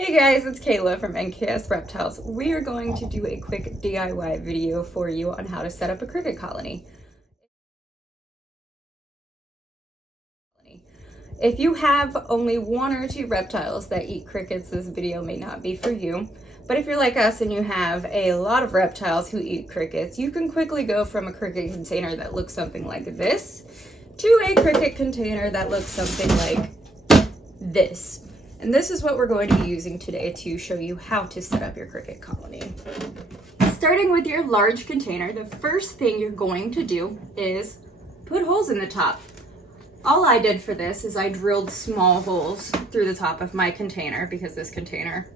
Hey guys, it's Kayla from NKS Reptiles. We are going to do a quick DIY video for you on how to set up a cricket colony. If you have only one or two reptiles that eat crickets, this video may not be for you. But if you're like us and you have a lot of reptiles who eat crickets, you can quickly go from a cricket container that looks something like this to a cricket container that looks something like this. And this is what we're going to be using today to show you how to set up your cricket colony. Starting with your large container, the first thing you're going to do is put holes in the top. All I did for this is I drilled small holes through the top of my container because this container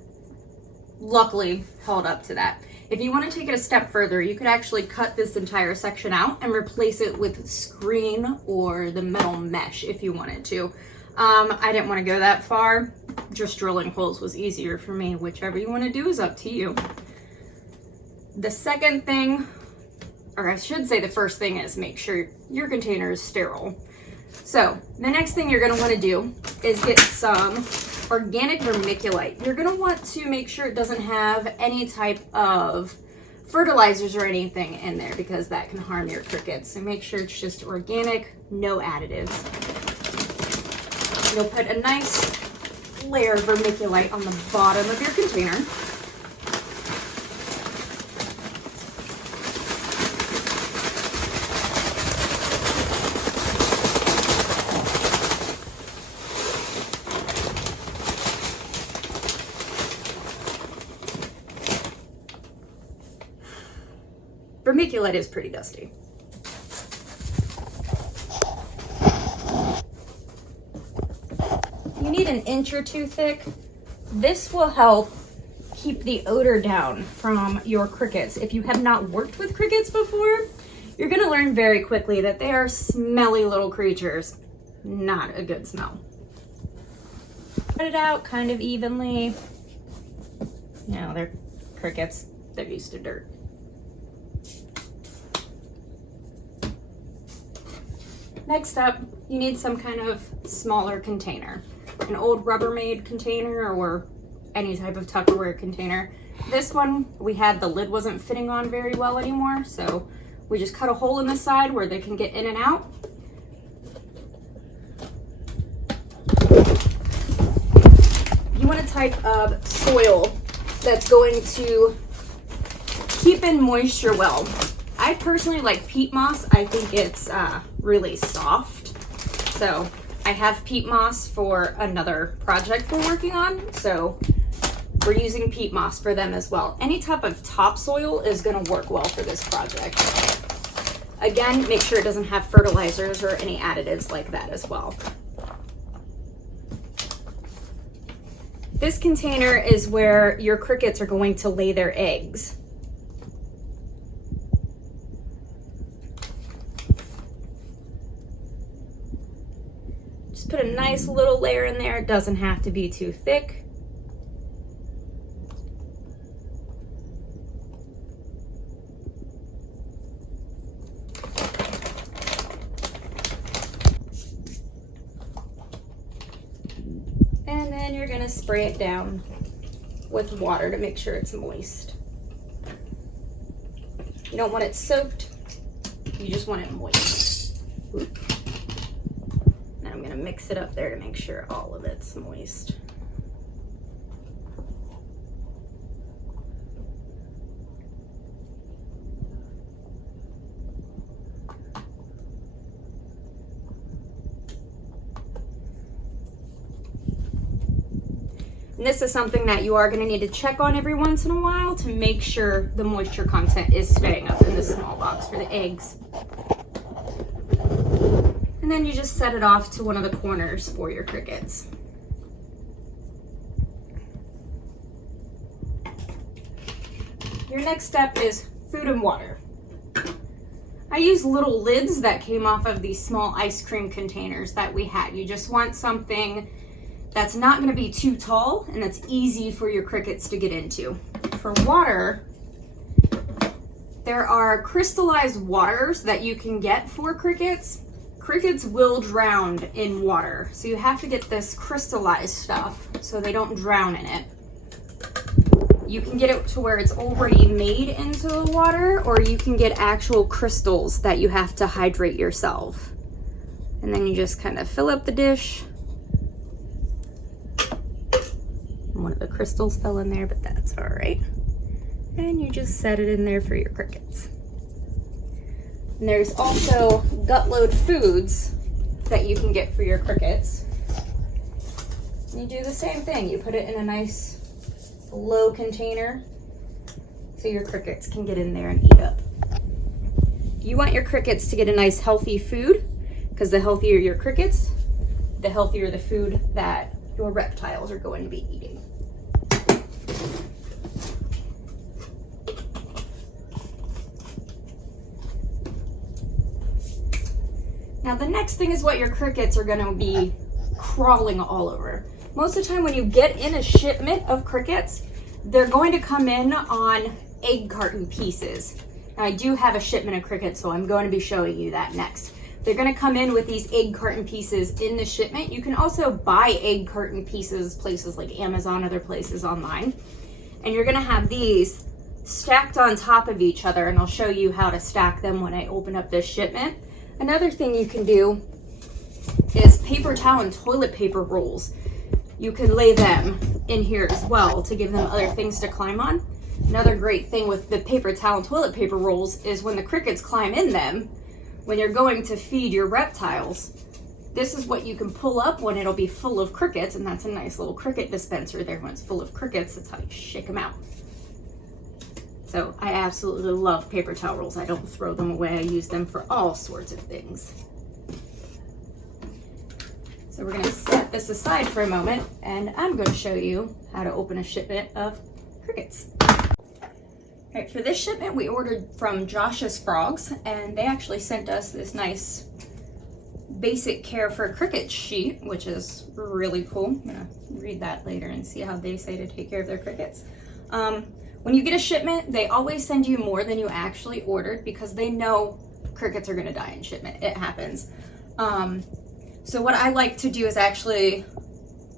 luckily held up to that. If you want to take it a step further, you could actually cut this entire section out and replace it with screen or the metal mesh if you wanted to. I didn't want to go that far. Just drilling holes was easier for me. Whichever you want to do is up to you. The second thing, or I should say the first thing, is make sure your container is sterile. So the next thing you're going to want to do is get some organic vermiculite. You're going to want to make sure it doesn't have any type of fertilizers or anything in there because that can harm your crickets. So make sure it's just organic, no additives. You'll put a nice layer of vermiculite on the bottom of your container. Vermiculite is pretty dusty. You need an inch or two thick. This will help keep the odor down from your crickets. If you have not worked with crickets before, you're gonna learn very quickly that they are smelly little creatures. Not a good smell. Spread it out kind of evenly. You know, they're crickets, they're used to dirt. Next up, you need some kind of smaller container. An old Rubbermaid container or any type of Tupperware container. This one, we had the lid wasn't fitting on very well anymore, so we just cut a hole in the side where they can get in and out. You want a type of soil that's going to keep in moisture well. I personally like peat moss. I think it's really soft. So I have peat moss for another project we're working on. So we're using peat moss for them as well. Any type of topsoil is gonna work well for this project. Again, make sure it doesn't have fertilizers or any additives like that as well. This container is where your crickets are going to lay their eggs. Put a nice little layer in there. It doesn't have to be too thick. And then you're gonna spray it down with water to make sure it's moist. You don't want it soaked, you just want it moist. Oop. I'm going to mix it up there to make sure all of it's moist. And this is something that you are going to need to check on every once in a while to make sure the moisture content is staying up in the small box for the eggs. And then you just set it off to one of the corners for your crickets. Your next step is food and water. I use little lids that came off of these small ice cream containers that we had. You just want something that's not going to be too tall and that's easy for your crickets to get into. For water, there are crystallized waters that you can get for crickets. Crickets will drown in water, so you have to get this crystallized stuff so they don't drown in it. You can get it to where it's already made into the water, or you can get actual crystals that you have to hydrate yourself. And then you just kind of fill up the dish. One of the crystals fell in there, but that's all right. And you just set it in there for your crickets. And there's also gut load foods that you can get for your crickets. And you do the same thing. You put it in a nice low container so your crickets can get in there and eat up. You want your crickets to get a nice healthy food, because the healthier your crickets, the healthier the food that your reptiles are going to be eating. Now the next thing is what your crickets are going to be crawling all over. Most of the time when you get in a shipment of crickets, they're going to come in on egg carton pieces. Now I do have a shipment of crickets, so I'm going to be showing you that next. They're going to come in with these egg carton pieces in the shipment. You can also buy egg carton pieces places like Amazon, other places online. And you're going to have these stacked on top of each other, and I'll show you how to stack them when I open up this shipment. Another thing you can do is paper towel and toilet paper rolls. You can lay them in here as well to give them other things to climb on. Another great thing with the paper towel and toilet paper rolls is when the crickets climb in them, when you're going to feed your reptiles, this is what you can pull up when it'll be full of crickets, and that's a nice little cricket dispenser there. When it's full of crickets, that's how you shake them out. So I absolutely love paper towel rolls. I don't throw them away. I use them for all sorts of things. So we're going to set this aside for a moment, and I'm going to show you how to open a shipment of crickets. All right, for this shipment, we ordered from Josh's Frogs, and they actually sent us this nice basic care for crickets sheet, which is really cool. I'm going to read that later and see how they say to take care of their crickets. When you get a shipment, they always send you more than you actually ordered because they know crickets are going to die in shipment. It happens. So what I like to do is actually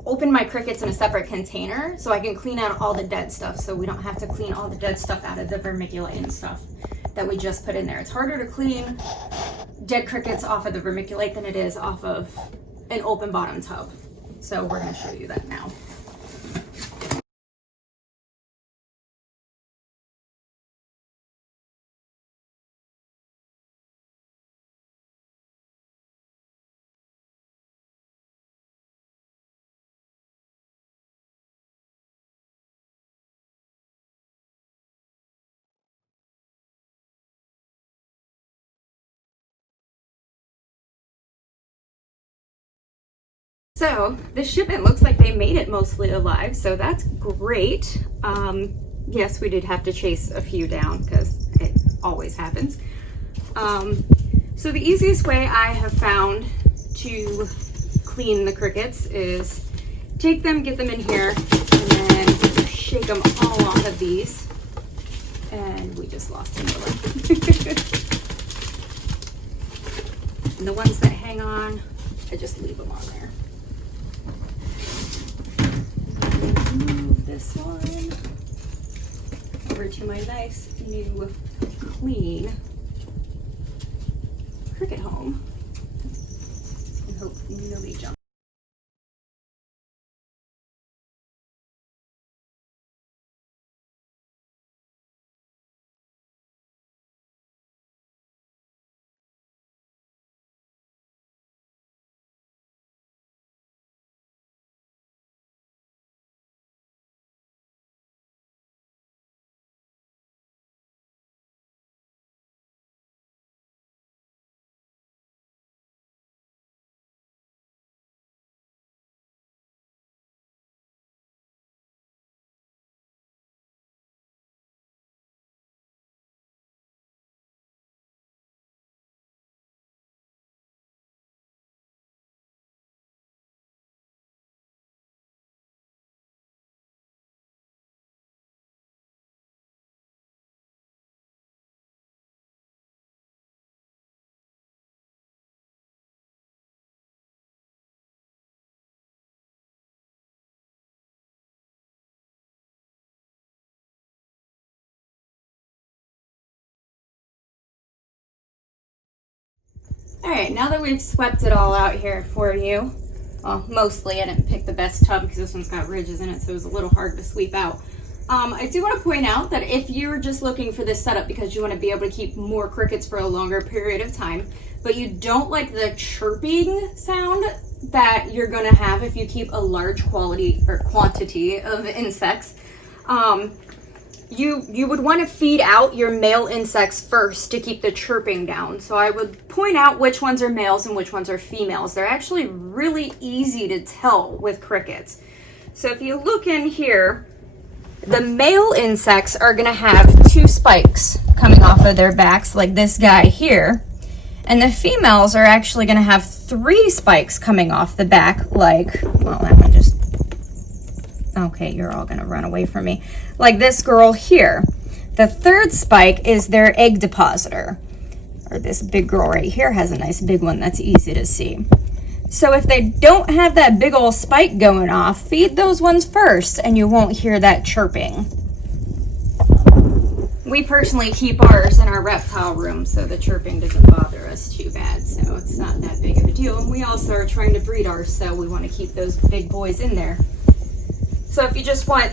open my crickets in a separate container so I can clean out all the dead stuff, so we don't have to clean all the dead stuff out of the vermiculite and stuff that we just put in there. It's harder to clean dead crickets off of the vermiculite than it is off of an open bottom tub. So we're going to show you that now. So this shipment looks like they made it mostly alive, so that's great. Yes, we did have to chase a few down because it always happens. So the easiest way I have found to clean the crickets is take them, get them in here, and then shake them all off of these. And we just lost another one. And the ones that hang on, I just leave them on there. Move this one over to my nice new clean cricket home and hope nobody jumps. All right, now that we've swept it all out here for you, well, mostly I didn't pick the best tub because this one's got ridges in it, so it was a little hard to sweep out. I do want to point out that if you're just looking for this setup because you want to be able to keep more crickets for a longer period of time, but you don't like the chirping sound that you're going to have if you keep a large quantity of insects, you would want to feed out your male insects first to keep the chirping down. So I would point out which ones are males and which ones are females. They're actually really easy to tell with crickets. So if you look in here, the male insects are going to have 2 spikes coming off of their backs, like this guy here. And the females are actually going to have 3 spikes coming off the back, like, well, that one just, okay, you're all going to run away from me. Like this girl here. The 3rd spike is their egg depositor. Or this big girl right here has a nice big one that's easy to see. So if they don't have that big old spike going off, feed those ones first and you won't hear that chirping. We personally keep ours in our reptile room, so the chirping doesn't bother us too bad, so it's not that big of a deal. And we also are trying to breed ours, so we want to keep those big boys in there. So if you just want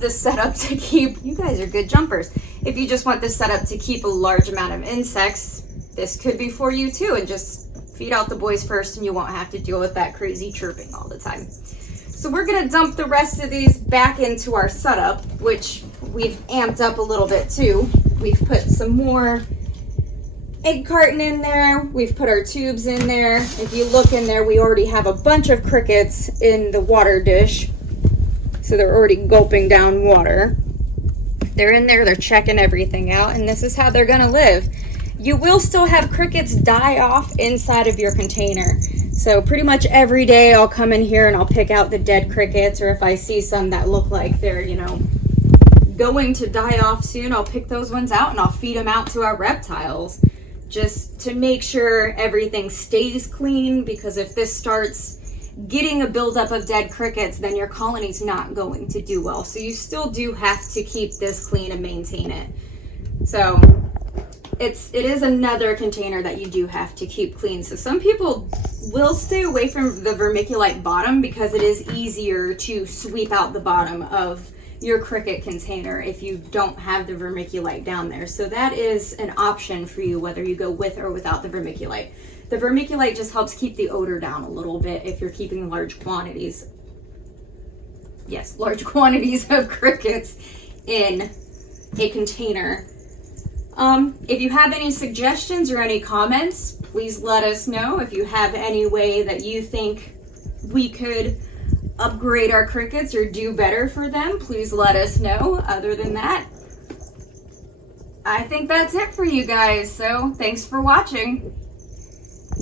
this setup to keep, you guys are good jumpers. If you just want this setup to keep a large amount of insects, this could be for you too, and just feed out the boys first and you won't have to deal with that crazy chirping all the time. So we're gonna dump the rest of these back into our setup, which we've amped up a little bit too. We've put some more egg carton in there. We've put our tubes in there. If you look in there, we already have a bunch of crickets in the water dish. So they're already gulping down water. They're in there, they're checking everything out, and this is how they're gonna live. You will still have crickets die off inside of your container. So pretty much every day I'll come in here and I'll pick out the dead crickets, or if I see some that look like they're, you know, going to die off soon, I'll pick those ones out and I'll feed them out to our reptiles just to make sure everything stays clean, because if this starts getting a buildup of dead crickets, then your colony's not going to do well. So you still do have to keep this clean and maintain it. So it is another container that you do have to keep clean. So some people will stay away from the vermiculite bottom because it is easier to sweep out the bottom of your cricket container if you don't have the vermiculite down there. So that is an option for you, whether you go with or without the vermiculite. The vermiculite just helps keep the odor down a little bit if you're keeping large quantities. Yes, large quantities of crickets in a container. If you have any suggestions or any comments, please let us know. If you have any way that you think we could upgrade our crickets or do better for them, please let us know. Other than that, I think that's it for you guys. So thanks for watching.